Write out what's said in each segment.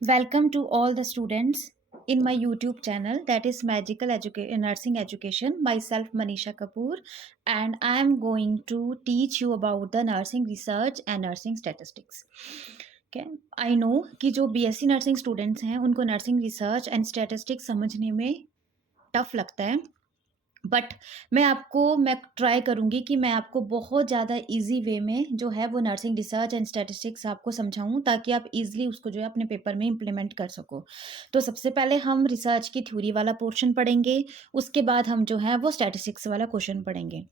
Welcome to all the students in my YouTube channel, that is Nursing Education. Myself Manisha Kapoor, and I am going to teach you about the nursing research and nursing statistics. Okay, I know कि जो BSc nursing students हैं उनको nursing research and statistics समझने में tough लगता है, but मैं try करूँगी कि मैं आपको बहुत ज़्यादा इजी वे में जो है वो नर्सिंग रिसर्च एंड स्टैटिस्टिक्स आपको समझाऊँ, ताकि आप इजीली उसको जो है अपने पेपर में इम्प्लीमेंट कर सको। तो सबसे पहले हम रिसर्च की थ्योरी वाला पोर्शन पढ़ेंगे, उसके बाद हम जो है वो स्टैटिस्टिक्स वाला क्वेश्चन पढ़ेंगे।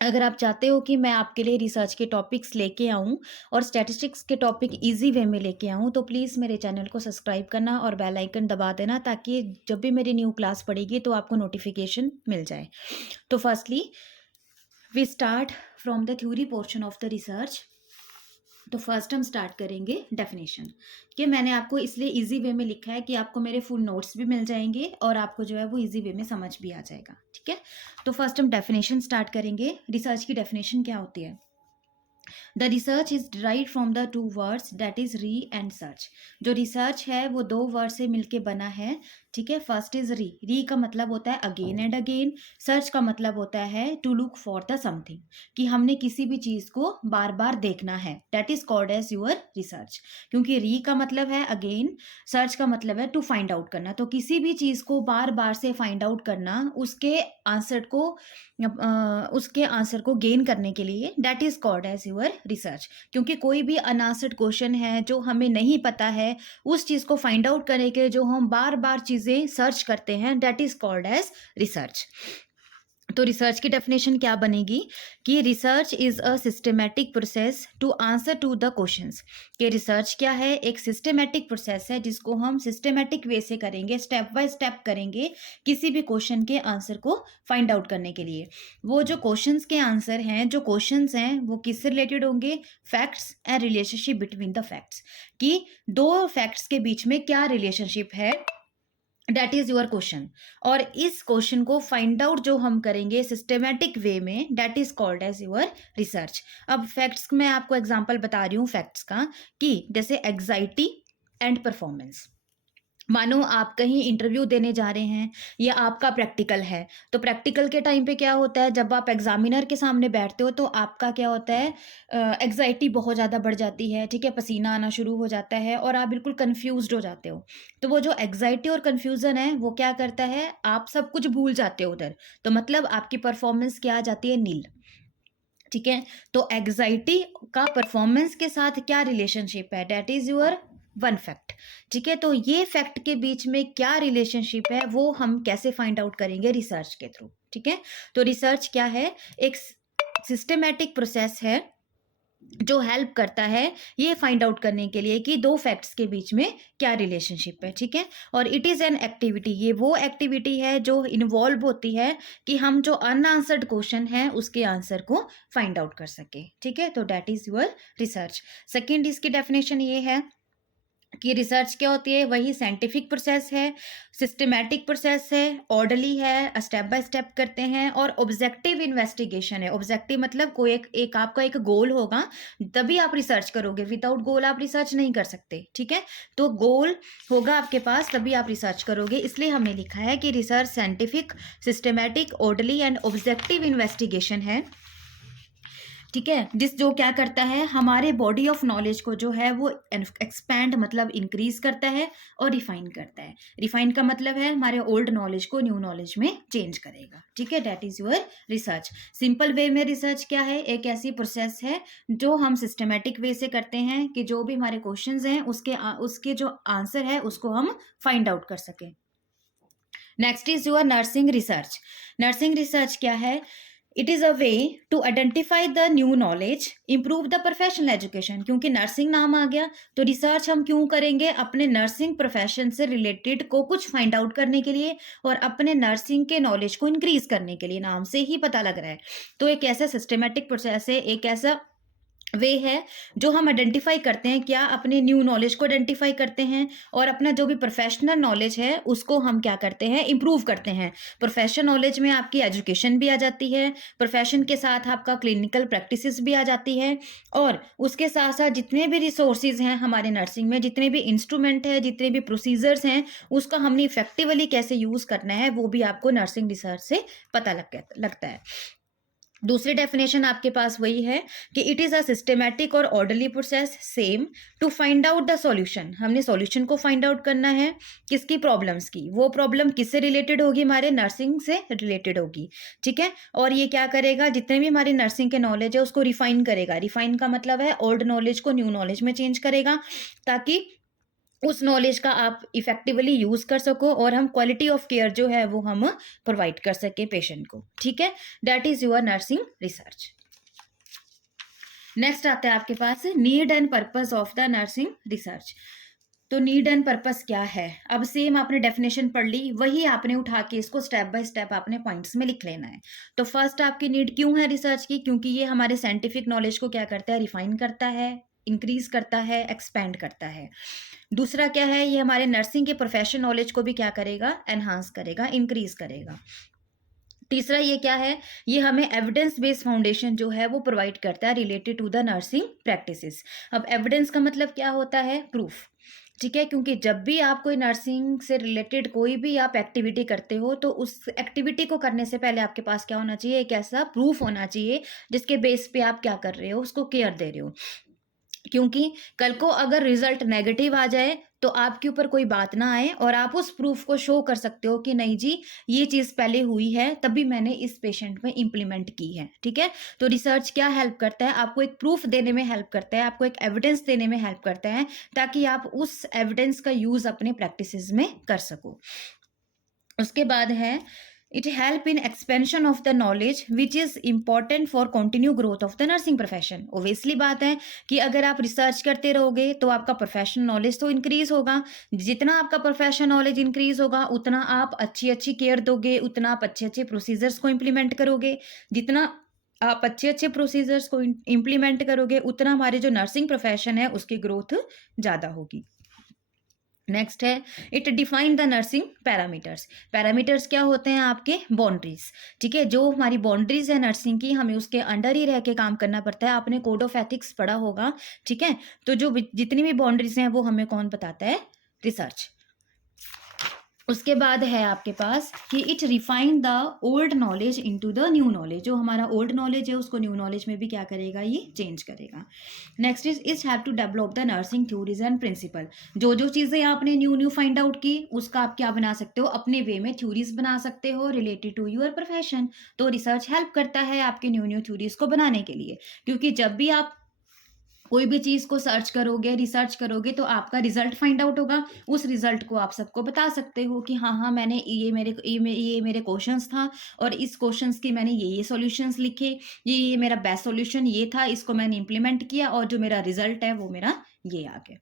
अगर आप चाहते हो कि मैं आपके लिए रिसर्च के टॉपिक्स लेके आऊँ और स्टैटिस्टिक्स के टॉपिक ईजी वे में लेके आऊँ, तो प्लीज़ मेरे चैनल को सब्सक्राइब करना और बेल आइकन दबा देना, ताकि जब भी मेरी न्यू क्लास पड़ेगी तो आपको नोटिफिकेशन मिल जाए। तो firstly we start from the theory portion of the research. तो फर्स्ट हम स्टार्ट करेंगे डेफिनेशन कि मैंने आपको इसलिए इजी वे में लिखा है कि आपको मेरे फुल नोट्स भी मिल जाएंगे और आपको जो है वो इजी वे में समझ भी आ जाएगा। ठीक है, तो फर्स्ट हम डेफिनेशन स्टार्ट करेंगे। रिसर्च की डेफिनेशन क्या होती है? The research is derive from the two words, that is री एंड सर्च। जो रिसर्च है वो दो वर्ड से मिलके बना है। ठीक है, फर्स्ट इज री। री का मतलब होता है अगेन एंड अगेन। सर्च का मतलब होता है to look for the something, कि हमने किसी भी चीज को बार बार देखना है, that is called as your research. क्योंकि री का मतलब है अगेन, सर्च का मतलब है टू फाइंड आउट करना। तो किसी भी चीज को बार बार से फाइंड आउट करना, उसके आंसर को गेन करने के लिए, that is called as your research. क्योंकि कोई भी अनआंसर्ड क्वेश्चन है जो हमें नहीं पता है, उस चीज को फाइंड आउट करने के लिए जो हम बार बार चीजें सर्च करते हैं, that is called as research. तो रिसर्च की डेफिनेशन क्या बनेगी कि research is a systematic process to answer to the questions. कि रिसर्च क्या है? एक सिस्टमैटिक प्रोसेस है जिसको हम सिस्टमैटिक वे से करेंगे, स्टेप बाय स्टेप करेंगे किसी भी क्वेश्चन के आंसर को फाइंड आउट करने के लिए। वो जो क्वेश्चंस के आंसर हैं, जो क्वेश्चंस हैं, वो किससे रिलेटेड होंगे? Facts and relationship between the facts, कि दो फैक्ट्स के बीच में क्या रिलेशनशिप है, दैट इज योर क्वेश्चन। और इस क्वेश्चन को फाइंड आउट जो हम करेंगे सिस्टमेटिक वे में, that is called as your research. अब फैक्ट्स मैं आपको एग्जांपल बता रही हूँ फैक्ट्स का, कि जैसे एग्जाइटी एंड परफॉर्मेंस। मानो आप कहीं इंटरव्यू देने जा रहे हैं या आपका प्रैक्टिकल है, तो प्रैक्टिकल के टाइम पे क्या होता है, जब आप एग्जामिनर के सामने बैठते हो तो आपका क्या होता है, एग्जाइटी बहुत ज़्यादा बढ़ जाती है। ठीक है, पसीना आना शुरू हो जाता है और आप बिल्कुल कंफ्यूज्ड हो जाते हो। तो वो जो एग्जाइटी और कंफ्यूजन है वो क्या करता है, आप सब कुछ भूल जाते हो उधर। तो मतलब आपकी परफॉर्मेंस क्या आ जाती है? नील। ठीक है, तो एग्जाइटी का परफॉर्मेंस के साथ क्या रिलेशनशिप है? That is your one fact. ठीक है, तो ये फैक्ट के बीच में क्या रिलेशनशिप है वो हम कैसे फाइंड आउट करेंगे? रिसर्च के थ्रू। ठीक है, तो रिसर्च क्या है? एक सिस्टमैटिक प्रोसेस है जो हेल्प करता है ये फाइंड आउट करने के लिए कि दो फैक्ट्स के बीच में क्या रिलेशनशिप है। ठीक है, और इट इज़ एन एक्टिविटी, ये वो एक्टिविटी है जो इन्वॉल्व होती है कि हम जो अनआंसर्ड क्वेश्चन है उसके आंसर को फाइंड आउट कर सके। ठीक है, तो that is your research. Second इसकी डेफिनेशन ये है कि रिसर्च क्या होती है? वही साइंटिफिक प्रोसेस है, सिस्टमैटिक प्रोसेस है, ऑर्डरली है, स्टेप बाय स्टेप करते हैं, और ऑब्जेक्टिव इन्वेस्टिगेशन है। ऑब्जेक्टिव मतलब कोई एक आपका एक गोल होगा, तभी आप रिसर्च करोगे। विदाउट गोल आप रिसर्च नहीं कर सकते। ठीक है, तो गोल होगा आपके पास तभी आप रिसर्च करोगे। इसलिए हमने लिखा है कि research scientific, systematic, orderly and objective investigation है। ठीक है, जिस जो क्या करता है, हमारे बॉडी ऑफ नॉलेज को जो है वो एक्सपैंड मतलब इंक्रीज करता है और रिफाइन करता है। रिफाइन का मतलब है हमारे ओल्ड नॉलेज को न्यू नॉलेज में चेंज करेगा। ठीक है, that is your research. Simple way में रिसर्च क्या है? एक ऐसी प्रोसेस है जो हम सिस्टमेटिक वे से करते हैं कि जो भी हमारे क्वेश्चंस हैं उसके जो आंसर है उसको हम फाइंड आउट कर सकें। Next is your nursing research. Nursing research क्या है? It is a way to identify the new knowledge, improve the professional education. क्योंकि नर्सिंग नाम आ गया तो रिसर्च हम क्यों करेंगे? अपने नर्सिंग प्रोफेशन से रिलेटेड को कुछ फाइंड आउट करने के लिए और अपने नर्सिंग के नॉलेज को इंक्रीज करने के लिए, नाम से ही पता लग रहा है। तो एक ऐसा सिस्टमेटिक प्रोसेस है, एक ऐसा वे है जो हम आइडेंटिफाई करते हैं, क्या अपने न्यू नॉलेज को आइडेंटिफाई करते हैं और अपना जो भी प्रोफेशनल नॉलेज है उसको हम क्या करते हैं, इम्प्रूव करते हैं। प्रोफेशनल नॉलेज में आपकी एजुकेशन भी आ जाती है, प्रोफेशन के साथ आपका क्लिनिकल प्रैक्टिसेस भी आ जाती है, और उसके साथ साथ जितने भी रिसोर्सेज हैं हमारे नर्सिंग में, जितने भी इंस्ट्रूमेंट हैं, जितने भी प्रोसीजर्स हैं, उसका हमने इफेक्टिवली कैसे यूज करना है वो भी आपको नर्सिंग रिसर्च से पता लगता है। दूसरी डेफिनेशन आपके पास वही है कि इट इज़ अ सिस्टमैटिक और orderly process same to find out the solution. हमने सॉल्यूशन को फाइंड आउट करना है किसकी, प्रॉब्लम्स की। वो प्रॉब्लम किससे रिलेटेड होगी, हमारे नर्सिंग से रिलेटेड होगी, ठीक है। और ये क्या करेगा, जितने भी हमारी नर्सिंग के नॉलेज है उसको रिफाइन करेगा। रिफाइन का मतलब है ओल्ड नॉलेज को न्यू नॉलेज में चेंज करेगा, ताकि उस नॉलेज का आप इफेक्टिवली यूज कर सको और हम क्वालिटी ऑफ केयर जो है वो हम प्रोवाइड कर सके पेशेंट को, ठीक है। That is your nursing research. Next आता है आपके पास need and purpose of the nursing research. तो नीड एंड पर्पस क्या है, अब सेम आपने डेफिनेशन पढ़ ली, वही आपने उठा के इसको स्टेप बाय स्टेप आपने पॉइंट्स में लिख लेना है। तो फर्स्ट आपकी नीड क्यों है रिसर्च की, क्योंकि ये हमारे साइंटिफिक नॉलेज को क्या करता है, रिफाइन करता है, इंक्रीज करता है, एक्सपेंड करता है। दूसरा क्या है, ये हमारे नर्सिंग के प्रोफेशन नॉलेज को भी क्या करेगा, एनहांस करेगा, इंक्रीज करेगा। तीसरा ये क्या है, ये हमें एविडेंस बेस्ड फाउंडेशन जो है वो प्रोवाइड करता है related to the nursing practices. अब एविडेंस का मतलब क्या होता है, प्रूफ, ठीक है। क्योंकि जब भी आप कोई नर्सिंग से रिलेटेड कोई भी आप एक्टिविटी करते हो तो उस एक्टिविटी को करने से पहले आपके पास क्या होना चाहिए, एक ऐसा प्रूफ होना चाहिए जिसके बेस पे आप क्या कर रहे हो, उसको केयर दे रहे हो। क्योंकि कल को अगर रिजल्ट नेगेटिव आ जाए तो आपके ऊपर कोई बात ना आए और आप उस प्रूफ को शो कर सकते हो कि नहीं जी, ये चीज़ पहले हुई है तभी मैंने इस पेशेंट में इंप्लीमेंट की है, ठीक है। तो रिसर्च क्या हेल्प करता है, आपको एक प्रूफ देने में हेल्प करता है, आपको एक एविडेंस देने में हेल्प करता है, ताकि आप उस एविडेंस का यूज अपने प्रैक्टिसेस में कर सको। उसके बाद है it help in expansion of the knowledge which is important for continue growth of the nursing profession. Obviously बात है कि अगर आप रिसर्च करते रहोगे तो आपका प्रोफेशनल नॉलेज तो इंक्रीज होगा। जितना आपका प्रोफेशनल नॉलेज इंक्रीज होगा उतना आप अच्छी अच्छी केयर दोगे, उतना आप अच्छे अच्छे प्रोसीजर्स को इम्प्लीमेंट करोगे। जितना आप अच्छे अच्छे प्रोसीजर्स को इम्प्लीमेंट करोगे उतना हमारे जो नर्सिंग प्रोफेशन है उसकी ग्रोथ ज़्यादा होगी। नेक्स्ट है it define the nursing parameters. Parameters क्या होते हैं, आपके बाउंड्रीज, ठीक है। जो हमारी बाउंड्रीज है नर्सिंग की, हमें उसके अंडर ही रह के काम करना पड़ता है। आपने कोड ऑफ एथिक्स पढ़ा होगा, ठीक है। तो जो जितनी भी बाउंड्रीज हैं वो हमें कौन बताता है, रिसर्च। उसके बाद है आपके पास कि it refine the old knowledge into the new knowledge. जो हमारा ओल्ड नॉलेज है उसको न्यू नॉलेज में भी क्या करेगा, ये चेंज करेगा। Next is have to develop the nursing theories and principle. जो जो चीज़ें आपने न्यू न्यू फाइंड आउट की उसका आप क्या बना सकते हो, अपने वे में थ्योरीज बना सकते हो रिलेटेड टू योर प्रोफेशन। तो रिसर्च हेल्प करता है आपके न्यू न्यू थ्योरीज को बनाने के लिए, क्योंकि जब भी आप कोई भी चीज़ को सर्च करोगे, रिसर्च करोगे, तो आपका रिजल्ट फाइंड आउट होगा। उस रिजल्ट को आप सबको बता सकते हो कि हाँ हाँ मैंने ये मेरे क्वेश्चंस था और इस क्वेश्चंस की मैंने ये सॉल्यूशंस लिखे, ये मेरा बेस्ट सॉल्यूशन ये था, इसको मैंने इम्प्लीमेंट किया और जो मेरा रिजल्ट है वो मेरा ये आ गया।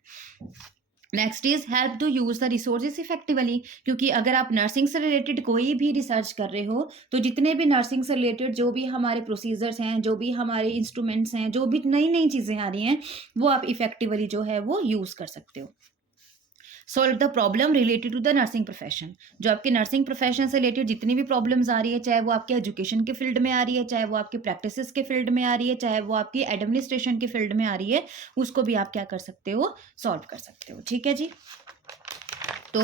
Next is help to use the resources effectively. क्योंकि अगर आप नर्सिंग से रिलेटेड कोई भी रिसर्च कर रहे हो तो जितने भी नर्सिंग से रिलेटेड जो भी हमारे प्रोसीजर्स हैं, जो भी हमारे इंस्ट्रूमेंट्स हैं, जो भी नई नई चीज़ें आ रही हैं वो आप इफेक्टिवली जो है वो यूज़ कर सकते हो। Solve the problem related to the nursing profession. जो आपके नर्सिंग प्रोफेशन से रिलेटेड जितनी भी प्रॉब्लम्स आ रही है, चाहे वो आपके एजुकेशन के फील्ड में आ रही है, चाहे वो आपकी प्रैक्टिसेस के फील्ड में आ रही है, चाहे वो आपकी एडमिनिस्ट्रेशन के फील्ड में आ रही है, उसको भी आप क्या कर सकते हो, सॉल्व कर सकते हो, ठीक है जी। तो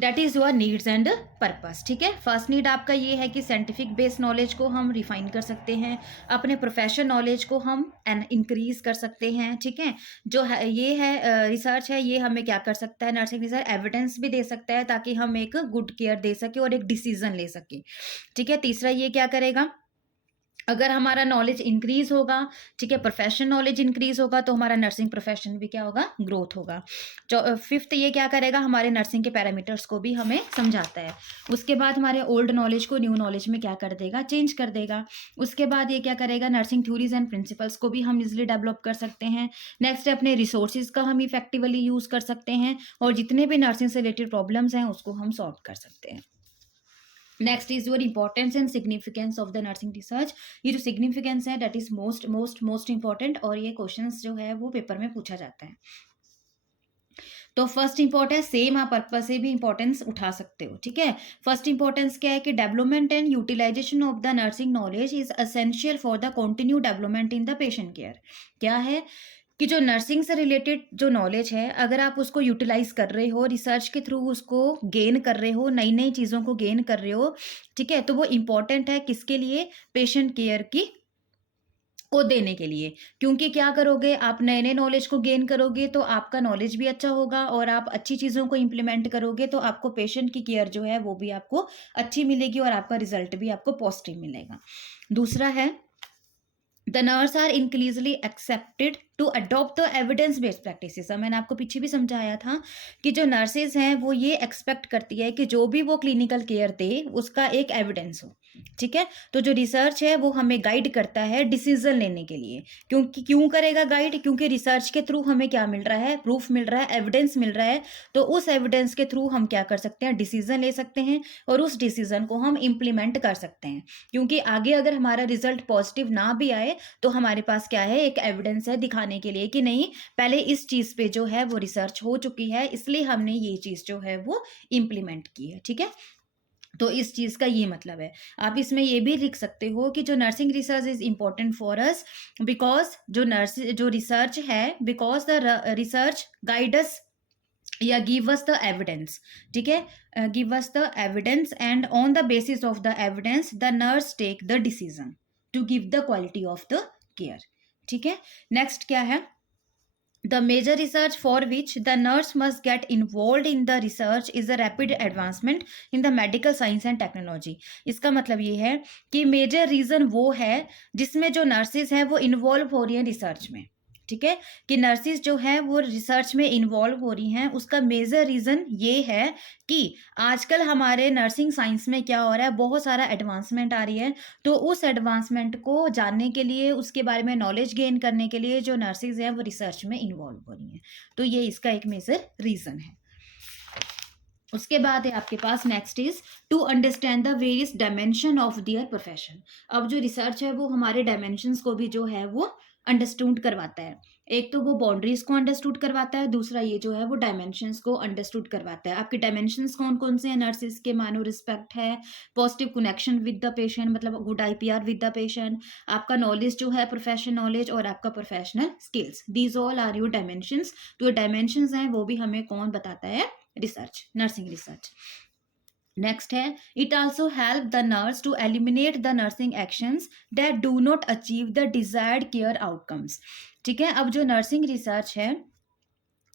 that is your needs and purpose, ठीक है। फर्स्ट नीड आपका ये है कि साइंटिफिक बेस्ड नॉलेज को हम रिफाइन कर सकते हैं, अपने प्रोफेशन नॉलेज को हम इंक्रीज कर सकते हैं, ठीक है। जो है ये है रिसर्च है, ये हमें क्या कर सकता है, नर्सिंग रिसर्च एविडेंस भी दे सकता है ताकि हम एक गुड केयर दे सके और एक डिसीजन ले सके, ठीक है। तीसरा ये क्या करेगा, अगर हमारा नॉलेज इंक्रीज होगा, ठीक है, प्रोफेशन नॉलेज इंक्रीज होगा तो हमारा नर्सिंग प्रोफेशन भी क्या होगा, ग्रोथ होगा। जो फिफ्थ ये क्या करेगा, हमारे नर्सिंग के पैरामीटर्स को भी हमें समझाता है। उसके बाद हमारे ओल्ड नॉलेज को न्यू नॉलेज में क्या कर देगा, चेंज कर देगा। उसके बाद ये क्या करेगा, नर्सिंग थ्योरीज एंड प्रिंसिपल्स को भी हम इजिली डेवलप कर सकते हैं। नेक्स्ट अपने रिसोर्सेज का हम इफेक्टिवली यूज कर सकते हैं और जितने भी नर्सिंग से रिलेटेड प्रॉब्लम्स हैं उसको हम सॉल्व कर सकते हैं। Next is your importance and significance of the nursing research. ये जो सिग्निफिकेंस है that is most most most important, और ये क्वेश्चंस जो है वो पेपर में पूछा जाता है। तो फर्स्ट इंपॉर्टेंस सेम आप पर्पज से भी इंपॉर्टेंस उठा सकते हो, ठीक है। फर्स्ट इंपॉर्टेंस क्या है कि development and utilization of the nursing knowledge is essential for the continue development in the patient care. क्या है कि जो नर्सिंग से रिलेटेड जो नॉलेज है, अगर आप उसको यूटिलाइज कर रहे हो, रिसर्च के थ्रू उसको गेन कर रहे हो, नई नई चीज़ों को गेन कर रहे हो, ठीक है, तो वो इम्पॉर्टेंट है किसके लिए? पेशेंट केयर की को देने के लिए। क्योंकि क्या करोगे, आप नए नए नॉलेज को गेन करोगे तो आपका नॉलेज भी अच्छा होगा, और आप अच्छी चीज़ों को इम्प्लीमेंट करोगे तो आपको पेशेंट की केयर जो है वो भी आपको अच्छी मिलेगी, और आपका रिजल्ट भी आपको पॉजिटिव मिलेगा। दूसरा है the nurse are increasingly accepted to adopt the evidence based practices. मैंने आपको पीछे भी समझाया था कि जो नर्सेज हैं वो ये एक्सपेक्ट करती है कि जो भी वो क्लिनिकल केयर दे उसका एक एविडेंस हो, ठीक है। तो जो रिसर्च है वो हमें गाइड करता है डिसीजन लेने के लिए। क्योंकि क्यों करेगा गाइड? क्योंकि रिसर्च के थ्रू हमें क्या मिल रहा है? प्रूफ मिल रहा है, एविडेंस मिल रहा है। तो उस एविडेंस के थ्रू हम क्या कर सकते हैं? डिसीजन ले सकते हैं, और उस डिसीजन को हम इम्प्लीमेंट कर सकते हैं। क्योंकि आगे अगर हमारा रिजल्ट पॉजिटिव ना भी आए तो हमारे पास क्या है? एक एविडेंस है दिखाने के लिए कि नहीं, पहले इस चीज पे जो है वो रिसर्च हो चुकी है, इसलिए हमने ये चीज जो है वो इम्प्लीमेंट की है, ठीक है। तो इस चीज का ये मतलब है। आप इसमें ये भी लिख सकते हो कि जो nursing research is important for us because जो रिसर्च है, because the research guide us या गिव अस द एविडेंस, ठीक है, give us the evidence, and on the basis of the evidence the nurse take the decision to give the quality of the care, ठीक है। Next क्या है? The major research for which the nurse must get involved in the research is a rapid advancement in the medical science and technology। इसका मतलब ये है कि major reason वो है जिसमें जो नर्सेज हैं वो इन्वॉल्व हो रही हैं रिसर्च में, ठीक है। कि नर्सेज जो है वो रिसर्च में इन्वॉल्व हो रही हैं, उसका मेजर रीजन ये है कि आजकल हमारे नर्सिंग साइंस में क्या हो रहा है, बहुत सारा एडवांसमेंट आ रही है। तो उस एडवांसमेंट को जानने के लिए, उसके बारे में नॉलेज गेन करने के लिए जो नर्सेज हैं वो रिसर्च में इन्वॉल्व हो रही हैं। तो ये इसका एक मेजर रीजन है। उसके बाद है आपके पास next is to understand the various dimension of their profession. अब जो रिसर्च है वो हमारे डायमेंशंस को भी जो है वो अंडरस्टूड करवाता है। एक तो वो बाउंड्रीज को अंडरस्टूड करवाता है, दूसरा ये जो है वो डायमेंशंस को अंडरस्टूड करवाता है। आपके डायमेंशंस कौन कौन से हैं नर्सिस के? मानो रिस्पेक्ट है, positive connection with the patient, मतलब good IPR with the patient, आपका नॉलेज जो है प्रोफेशन नॉलेज, और आपका professional skills, these all are your dimensions. तो डायमेंशंस हैं वो भी हमें कौन बताता है? Research, nursing research. नेक्स्ट है it also help the nurse to eliminate the nursing actions that do not achieve the desired care outcomes, ठीक है। अब जो नर्सिंग रिसर्च है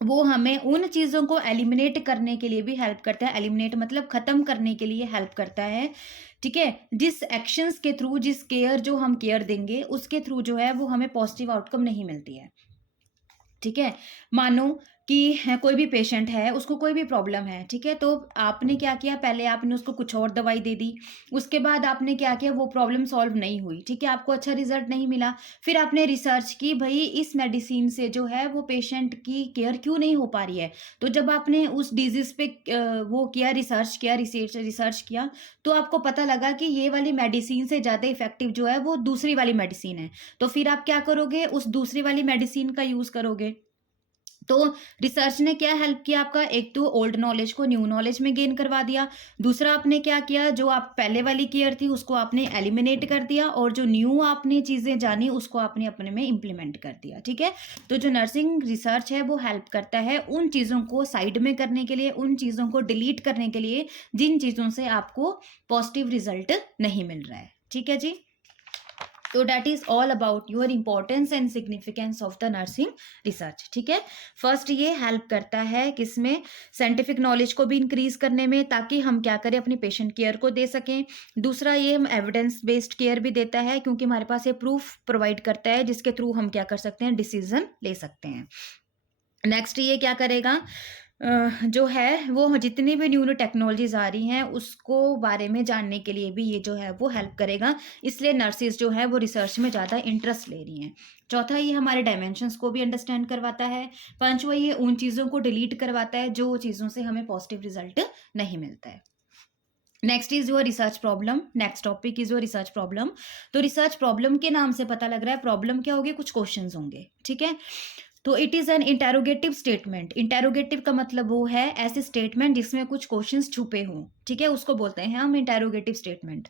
वो हमें उन चीज़ों को एलिमिनेट करने के लिए भी हेल्प करता है। एलिमिनेट मतलब खत्म करने के लिए हेल्प करता है, ठीक है। जिस एक्शंस के थ्रू, जिस केयर जो हम केयर देंगे उसके थ्रू जो है वो हमें पॉजिटिव आउटकम नहीं मिलती है, ठीक है। मानो कि है कोई भी पेशेंट है, उसको कोई भी प्रॉब्लम है, ठीक है। तो आपने क्या किया, पहले आपने उसको कुछ और दवाई दे दी, उसके बाद आपने क्या किया, वो प्रॉब्लम सॉल्व नहीं हुई, ठीक है, आपको अच्छा रिजल्ट नहीं मिला। फिर आपने रिसर्च की, भाई इस मेडिसिन से जो है वो पेशेंट की केयर क्यों नहीं हो पा रही है। तो जब आपने उस डिजीज पे वो किया, रिसर्च किया, रिसर्च किया, तो आपको पता लगा कि ये वाली मेडिसिन से ज़्यादा इफेक्टिव जो है वो दूसरी वाली मेडिसिन है। तो फिर आप क्या करोगे, उस दूसरी वाली मेडिसिन का यूज़ करोगे। तो रिसर्च ने क्या हेल्प किया आपका? एक तो ओल्ड नॉलेज को न्यू नॉलेज में गेन करवा दिया, दूसरा आपने क्या किया, जो आप पहले वाली केयर थी उसको आपने एलिमिनेट कर दिया, और जो न्यू आपने चीज़ें जानी उसको आपने अपने में इम्प्लीमेंट कर दिया, ठीक है। तो जो नर्सिंग रिसर्च है वो हेल्प करता है उन चीज़ों को साइड में करने के लिए, उन चीज़ों को डिलीट करने के लिए जिन चीज़ों से आपको पॉजिटिव रिजल्ट नहीं मिल रहा है, ठीक है जी। तो that is all about your importance and significance of the nursing research, ठीक है। फर्स्ट ये हेल्प करता है किसमें? साइंटिफिक नॉलेज को भी इंक्रीज करने में, ताकि हम क्या करें, अपनी पेशेंट केयर को दे सकें। दूसरा ये हम एविडेंस बेस्ड केयर भी देता है, क्योंकि हमारे पास ये प्रूफ प्रोवाइड करता है जिसके थ्रू हम क्या कर सकते हैं, डिसीजन ले सकते हैं। नेक्स्ट ये क्या करेगा, जो है वो जितनी भी न्यू न्यू टेक्नोलॉजीज आ रही हैं उसको बारे में जानने के लिए भी ये जो है वो हेल्प करेगा, इसलिए नर्सेज जो है वो रिसर्च में ज़्यादा इंटरेस्ट ले रही हैं। चौथा ये हमारे डायमेंशंस को भी अंडरस्टैंड करवाता है। पांचवा ये उन चीज़ों को डिलीट करवाता है जो चीज़ों से हमें पॉजिटिव रिजल्ट नहीं मिलता है। Next is your research problem, next topic is your research problem. तो रिसर्च प्रॉब्लम के नाम से पता लग रहा है प्रॉब्लम क्या होगी, कुछ क्वेश्चंस होंगे, ठीक है। तो it is an interrogative statement. Interrogative का मतलब वो है ऐसे स्टेटमेंट जिसमें कुछ क्वेश्चंस छुपे हों, ठीक है, उसको बोलते हैं हम इंटेरोगेटिव स्टेटमेंट।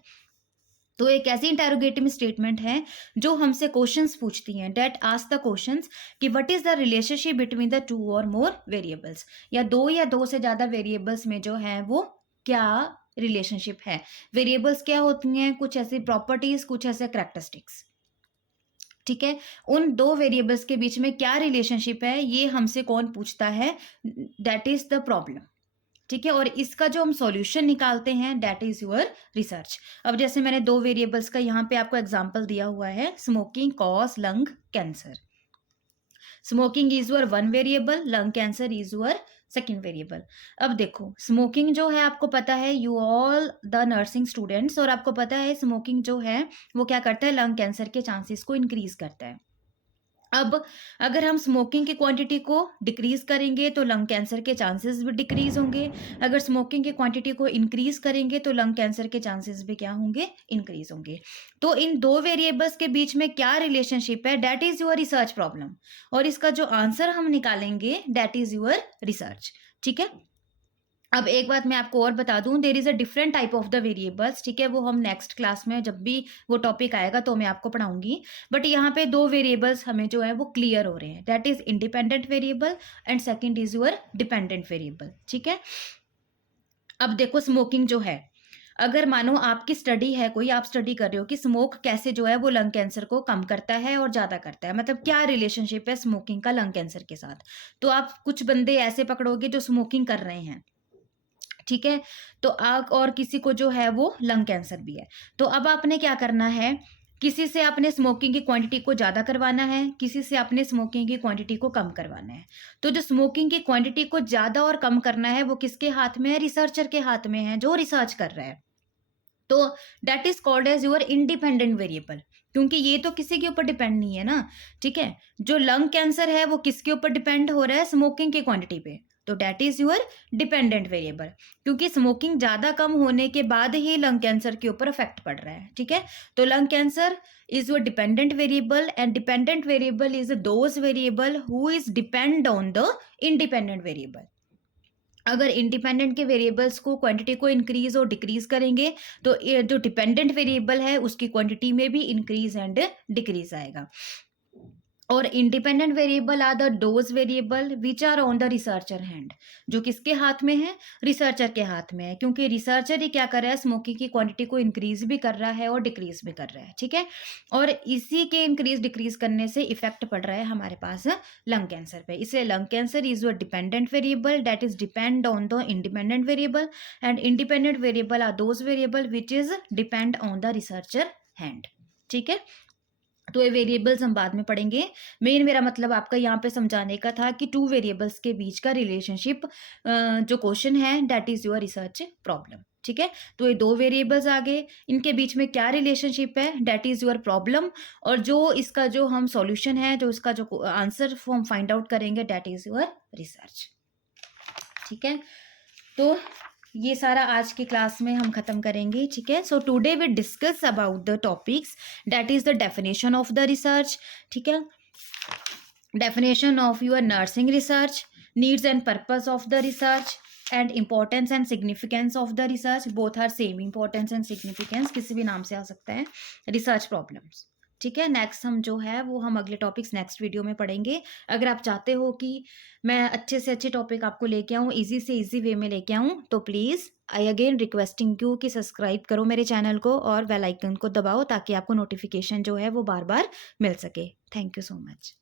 तो एक ऐसी इंटेरोगेटिव स्टेटमेंट है जो हमसे क्वेश्चंस पूछती हैं, डेट आस्क द क्वेश्चंस कि what is the relationship between the two और मोर वेरिएबल्स, या दो से ज्यादा वेरिएबल्स में जो है वो क्या रिलेशनशिप है। वेरिएबल्स क्या होती हैं, कुछ ऐसी प्रॉपर्टीज, कुछ ऐसे कैरेक्टरिस्टिक्स, ठीक है। उन दो वेरिएबल्स के बीच में क्या रिलेशनशिप है, ये हमसे कौन पूछता है, दैट इज द प्रॉब्लम, ठीक है। और इसका जो हम सॉल्यूशन निकालते हैं दैट इज योर रिसर्च। अब जैसे मैंने दो वेरिएबल्स का यहाँ पे आपको एग्जांपल दिया हुआ है, smoking cause lung cancer. Smoking is your one variable, lung cancer is your second variable. अब देखो स्मोकिंग जो है आपको पता है, you all the nursing students, और आपको पता है स्मोकिंग जो है वो क्या करता है, लंग कैंसर के चांसेस को इंक्रीज करता है। अब अगर हम स्मोकिंग की क्वांटिटी को डिक्रीज करेंगे तो लंग कैंसर के चांसेस भी डिक्रीज होंगे, अगर स्मोकिंग की क्वांटिटी को इंक्रीज करेंगे तो लंग कैंसर के चांसेस भी क्या होंगे, इंक्रीज होंगे। तो इन दो वेरिएबल्स के बीच में क्या रिलेशनशिप है, that is your research problem, और इसका जो आंसर हम निकालेंगे दैट इज योर रिसर्च, ठीक है। अब एक बात मैं आपको और बता दूं, there is a different type of the variables, ठीक है, वो हम नेक्स्ट क्लास में जब भी वो टॉपिक आएगा तो मैं आपको पढ़ाऊंगी। बट यहाँ पे दो वेरिएबल्स हमें जो है वो क्लियर हो रहे हैं, that is independent variable and second is your dependent variable, ठीक है। अब देखो स्मोकिंग जो है, अगर मानो आपकी स्टडी है, कोई आप स्टडी कर रहे हो कि स्मोक कैसे जो है वो लंग कैंसर को कम करता है और ज्यादा करता है, मतलब क्या रिलेशनशिप है स्मोकिंग का लंग कैंसर के साथ, तो आप कुछ बंदे ऐसे पकड़ोगे जो स्मोकिंग कर रहे हैं, ठीक है, तो आग और किसी को जो है वो लंग कैंसर भी है। तो अब आपने क्या करना है, किसी से आपने स्मोकिंग की क्वांटिटी को ज़्यादा करवाना है, किसी से आपने स्मोकिंग की क्वांटिटी को कम करवाना है। तो जो स्मोकिंग की क्वांटिटी को ज़्यादा और कम करना है वो किसके हाथ में है, रिसर्चर के हाथ में है जो रिसर्च कर रहा है। तो that is called as your independent variable, क्योंकि ये तो किसी के ऊपर डिपेंड नहीं है ना, ठीक है। जो लंग कैंसर है वो किसके ऊपर डिपेंड हो रहा है, स्मोकिंग की क्वांटिटी पे, तो that is your dependent variable, क्योंकि स्मोकिंग ज्यादा कम होने के बाद ही लंग कैंसर के ऊपर इफेक्ट पड़ रहा है, ठीक है। तो lung cancer is your dependent variable and dependent variable is those variable who is depend on the independent variable. अगर इंडिपेंडेंट के वेरिएबल्स को क्वांटिटी को इंक्रीज और डिक्रीज करेंगे तो ये जो डिपेंडेंट वेरिएबल है उसकी क्वांटिटी में भी इंक्रीज एंड डिक्रीज आएगा। और independent variable are the those variable which are on the researcher hand, जो किसके हाथ में है, रिसर्चर के हाथ में है, क्योंकि रिसर्चर ही क्या कर रहा है, स्मोकिंग की क्वांटिटी को इंक्रीज भी कर रहा है और डिक्रीज भी कर रहा है, ठीक है। और इसी के इंक्रीज डिक्रीज करने से इफेक्ट पड़ रहा है हमारे पास लंग कैंसर पे। इसलिए lung cancer is your dependent variable that is depend on the independent variable and independent variable are those variable which is depend on the researcher hand, ठीक है। तो ये वेरिएबल्स हम बाद में पढ़ेंगे। मेन मेरा मतलब आपका यहाँ पे समझाने का था कि टू वेरिएबल्स के बीच का रिलेशनशिप जो क्वेश्चन है that is your research problem, ठीक है। तो ये दो वेरिएबल्स आ गए, इनके बीच में क्या रिलेशनशिप है दैट इज योर प्रॉब्लम, और जो इसका जो हम सॉल्यूशन है, जो इसका जो आंसर हम फाइंड आउट करेंगे दैट इज योर रिसर्च, ठीक है। तो ये सारा आज की क्लास में हम खत्म करेंगे, ठीक है। So today we discuss about the topics that is the definition of the research, ठीक है, definition of your nursing research, needs and purpose of the research and importance and significance of the research, both are same, importance and significance किसी भी नाम से आ सकता है, research problems, ठीक है। नेक्स्ट हम जो है वो हम अगले टॉपिक्स नेक्स्ट वीडियो में पढ़ेंगे। अगर आप चाहते हो कि मैं अच्छे से अच्छे टॉपिक आपको लेके आऊँ, इजी से इजी वे में लेके आऊँ, तो please I again requesting you कि सब्सक्राइब करो मेरे चैनल को और बेल आइकन को दबाओ ताकि आपको नोटिफिकेशन जो है वो बार बार मिल सके। Thank you so much.